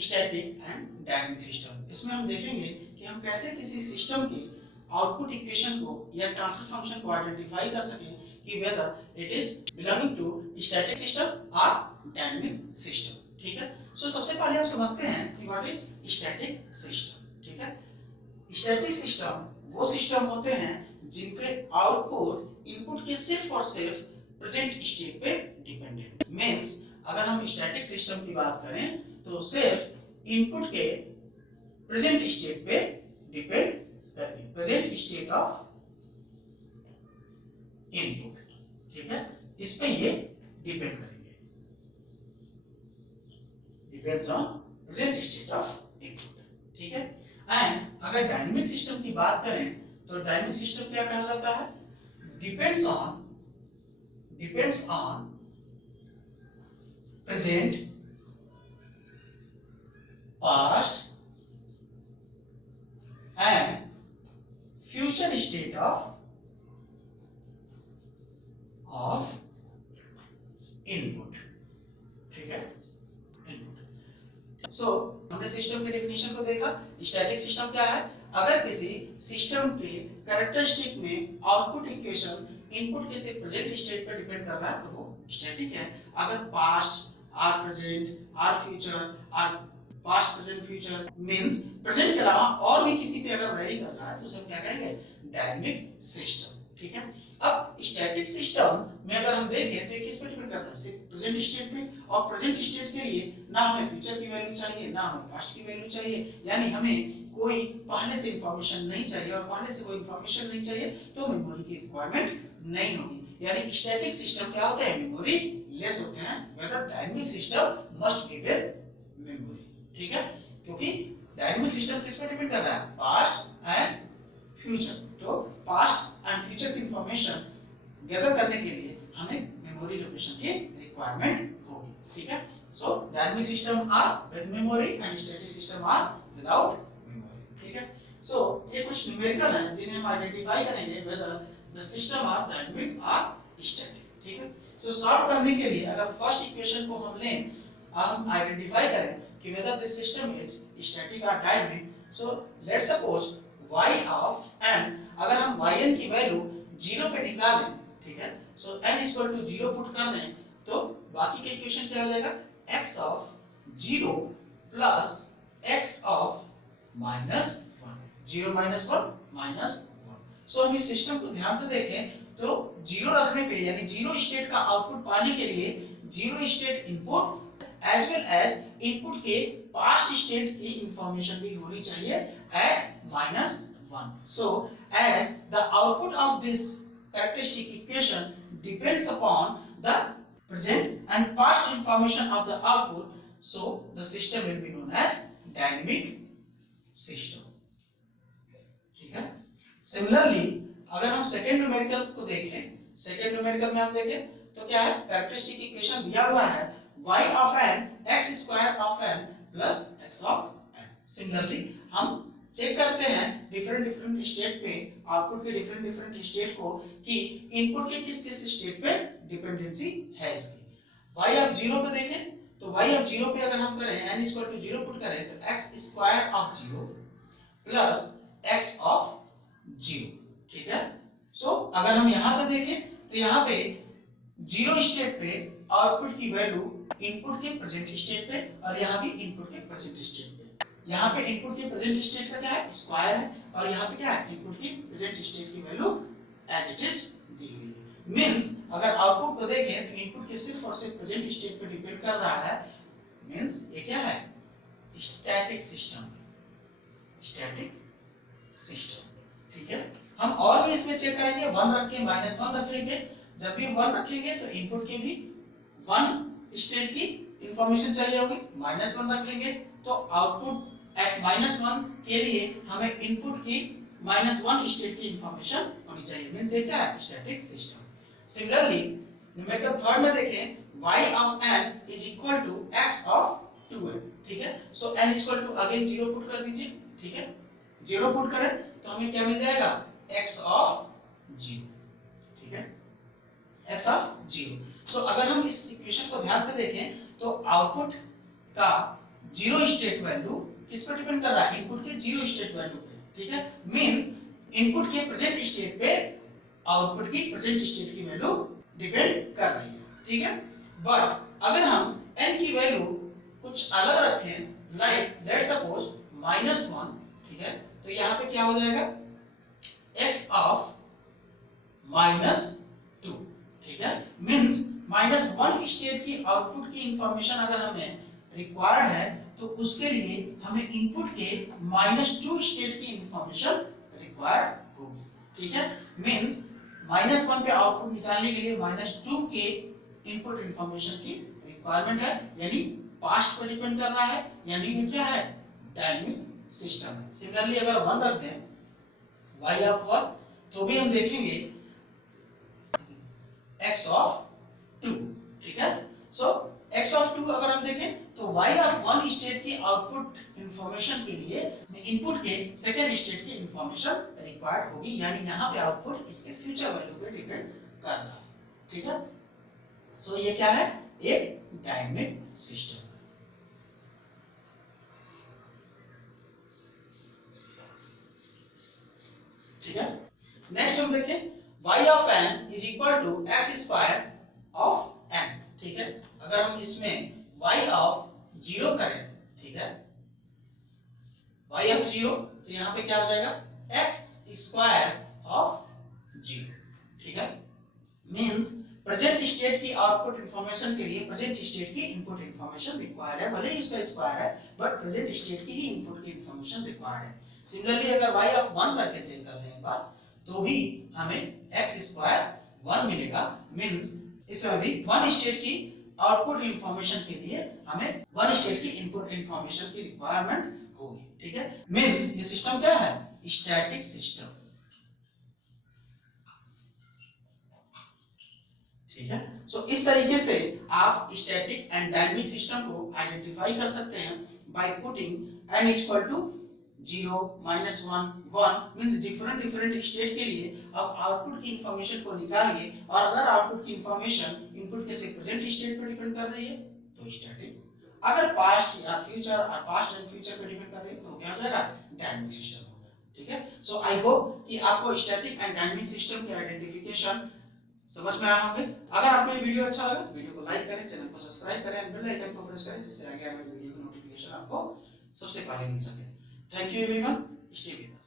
Static and dynamic system. इसमें हम देखेंगे कि हम कैसे किसी सिस्टम के आउटपुट इक्वेशन को या ट्रांसफर फंक्शन को आइडेंटिफाई कर सकें कि whether it is belonging to static system और डायनामिक सिस्टम। ठीक है, सो सबसे पहले हम समझते हैं कि व्हाट इज स्टैटिक सिस्टम। ठीक है, स्टैटिक सिस्टम वो सिस्टम होते हैं जिनके आउटपुट इनपुट के सिर्फ और सिर्फ प्रेजेंट स्टेट पे डिपेंडेंट। मींस अगर हम स्टैटिक सिस्टम की बात करें तो सिर्फ इनपुट के प्रेजेंट स्टेट पे डिपेंड करेंगे, प्रेजेंट स्टेट ऑफ इनपुट। ठीक है, इस पे ये डिपेंड करेंगे, depends on present state of input. ठीक है, एंड अगर डायनामिक सिस्टम की बात करें तो डायनामिक सिस्टम क्या कहलाता है? Depends on present, past and future state of input। ठीक है, इनपुट। सो हमने सिस्टम के डेफिनेशन को देखा। स्टैटिक सिस्टम क्या है? अगर किसी सिस्टम के कैरेक्टरिस्टिक में आउटपुट इक्वेशन इनपुट के सिर्फ प्रेजेंट स्टेट पर डिपेंड कर रहा है तो वो स्टैटिक है। अगर पास्ट और प्रेजेंट और फ्यूचर और past present future means present के अलावा और भी किसी पे अगर वैरी कर रहा है तो उसे हम क्या कहेंगे? Dynamic system. ठीक है, अब स्टैटिक सिस्टम में अगर हम देखें तो ये किस पे डिपेंड करता है? सिर्फ प्रेजेंट स्टेट पे, और प्रेजेंट स्टेट के लिए ना हमें फ्यूचर की वैल्यू चाहिए ना हमें पास्ट की वैल्यू चाहिए, यानी हमें कोई पहले से इंफॉर्मेशन नहीं चाहिए, और पहले से कोई इंफॉर्मेशन नहीं चाहिए तो मेमोरी की रिक्वायरमेंट नहीं होगी। यानी स्टैटिक सिस्टम क्या होते हैं? मेमोरी लेस होते हैं, whether dynamic system must be with memory. ठीक है, क्योंकि डायनामिक सिस्टम किस पर डिपेंड कर रहा है? Past and future. तो पास्ट एंड फ्यूचर की इंफॉर्मेशन गैदर करने के लिए हमें मेमोरी लोकेशन की रिक्वायरमेंट होगी। ठीक है, so dynamic system are with memory and static system are without memory. ठीक है, सो ये कुछ न्यूमेरिकल हैं जिन्हें हम आइडेंटिफाई करेंगे whether the system are dynamic और स्टैटिक। ठीक है, सो सॉल्व करने के लिए अगर फर्स्ट इक्वेशन को हम लें, हम आइडेंटिफाई करें कि whether this system is static or dynamic, so let's suppose y of n, अगर हम yn की वैल्यू 0 पे निकालें, ठीक है, so n is equal to 0 put कर दें तो बाकी के इक्वेशन क्या हो जाएगा? x of 0 plus x of minus 1, 0 minus 1 minus 1। so हम इस सिस्टम को ध्यान से देखें तो 0 रखने पे यानी 0 स्टेट का आउटपुट पाने के लिए 0 state input as well as input के पास्ट स्टेट की इंफॉर्मेशन भी होनी चाहिए at -1। so as the output of this characteristic equation depends upon the present and past information of the output, so the system will be known as dynamic system। ठीक है, similarly अगर हम second numerical को देखें, second numerical में हम देखें तो क्या है? कैरेक्टरिस्टिक इक्वेशन दिया हुआ है y of n x square of n plus x of n। Similarly हम चेक करते हैं डिफरेंट स्टेट पे आउटपुट के डिफरेंट स्टेट को कि इनपुट के किस किस स्टेट पे डिपेंडेंसी है इसकी। y of 0 पे देखें तो y of 0 पे अगर हम करें n equal to 0 पुट करें तो x square of 0 plus x of 0। ठीक है, सो अगर हम यहाँ पे देखें तो यहाँ पे 0 स्टेट पे आउटपुट की वैल्यू इनपुट के प्रेजेंट स्टेट पे, और यहाँ भी इनपुट के प्रेजेंट स्टेट पे। यहाँ पे इनपुट के प्रेजेंट स्टेट का क्या है? स्क्वायर है, और यहाँ पे क्या है? इनपुट की प्रेजेंट स्टेट की वैल्यू एज इट इज दी हुई है। मींस अगर आउटपुट को देखें तो इनपुट के सिर्फ और सिर्फ प्रेजेंट स्टेट पे डिपेंड कर रहा है। मींस ये क्या है? Static system, static system. ठीक है, हम और भी इसमें चेक करेंगे, 1 रख के -1 रख लेंगे। जब भी 1 रखेंगे तो इनपुट के भी 1 स्टेट की इंफॉर्मेशन चाहिए होगी, -1 रख लेंगे तो आउटपुट एट -1 के लिए हमें इनपुट की -1 स्टेट की इंफॉर्मेशन होनी चाहिए। मींस ये क्या है? Static system. Similarly numerical third में देखें y of n is equal to x of 2n। ठीक है, सो n is equal to again 0 put कर दीजिए। ठीक है, 0 पुट करें तो हमें क्या मिल जाएगा? x of 0। ठीक है, x of 0। सो अगर हम इस इक्वेशन को ध्यान से देखें तो आउटपुट का जीरो स्टेट वैल्यू किस पर डिपेंड कर रहा है, इनपुट के जीरो स्टेट वैल्यू पे, ठीक है। मींस इनपुट के प्रेजेंट स्टेट पे आउटपुट की प्रेजेंट स्टेट की वैल्यू डिपेंड कर रही है, ठीक है। बट अगर हम n की वैल्यू कुछ अलग रखें, लाइक लेट सपोज -1, ठीक है, तो यहाँ पे क्या हो जाएगा, x ऑफ -2, ठीक है। मींस -1 स्टेट की आउटपुट की इंफॉर्मेशन अगर हमें रिक्वायर्ड है तो उसके लिए हमें इनपुट के -2 स्टेट की इंफॉर्मेशन रिक्वायर्ड होगी, ठीक है। मींस -1 पे आउटपुट निकालने के लिए -2 के इनपुट इंफॉर्मेशन की रिक्वायरमेंट है, यानी पास्ट पर डिपेंड कर रहा है, यानी ये क्या है, डायनेमिक सिस्टम है। सिमिलरली अगर 1 रख दें y ऑफ 1, तो भी हम देखेंगे x ऑफ 2, ठीक है। सो x ऑफ 2 अगर हम देखें तो y ऑफ 1 स्टेट की आउटपुट इंफॉर्मेशन के लिए इनपुट के सेकंड स्टेट की इंफॉर्मेशन रिक्वायर्ड होगी, यानी यहाँ पे आउटपुट इसके फ्यूचर वैल्यू पे डिपेंड कर रहा है, ठीक है। सो ये क्या है, एक डायनेमिक सिस्टम, ठीक है। नेक्स्ट हम देखें y of n is equal to x square of n, ठीक है। अगर हम इसमें y ऑफ 0 करें, ठीक है, y ऑफ 0, तो यहाँ पे क्या हो जाएगा, x स्क्वायर ऑफ 0, ठीक है। मींस प्रेजेंट स्टेट की आउटपुट इंफॉर्मेशन के लिए प्रेजेंट स्टेट की इनपुट इंफॉर्मेशन रिक्वायर्ड है, भले ही उसका स्क्वायर है बट प्रेजेंट स्टेट की ही इनपुट की इंफॉर्मेशन रिक्वायर्ड है। सिमिलरली अगर y ऑफ 1 करके चेक कर लें एक बार, तो भी हमें x स्क्वायर 1 मिलेगा। मींस इसमें भी 1 स्टेट की आउटपुट इंफॉर्मेशन के लिए हमें 1 स्टेट की इनपुट इंफॉर्मेशन की रिक्वायरमेंट होगी, ठीक है। मींस ये सिस्टम क्या है, स्टैटिक सिस्टम, ठीक है। सो इस तरीके से आप स्टैटिक एंड डायनेमिक सिस्टम को आइडेंटिफाई कर सकते हैं by putting n equal to 0, -1, 1, means different state के लिए आप आउटपुट की इंफॉर्मेशन को निकालिए, और अगर आउटपुट की इंफॉर्मेशन इनपुट के से प्रेजेंट स्टेट पर डिपेंड कर रही है तो स्टैटिक, अगर पास्ट या फ्यूचर और पास्ट एंड फ्यूचर पर डिपेंड कर रही है तो क्या हो जाएगा, डायनेमिक सिस्टम हो गया, ठीक है। सो आई होप कि आपको स्टैटिक एंड डायनेमिक सिस्टम के आइडेंटिफिकेशन समझ में आया होंगे। अगर आपको ये वीडियो अच्छा लगा तो वीडियो को लाइक करें, चैनल को सब्सक्राइब करें और बेल आइकन को प्रेस करें, जिससे आगे आने वाली वीडियो की नोटिफिकेशन आपको सबसे पहले मिल सके। Thank you everyone, stay with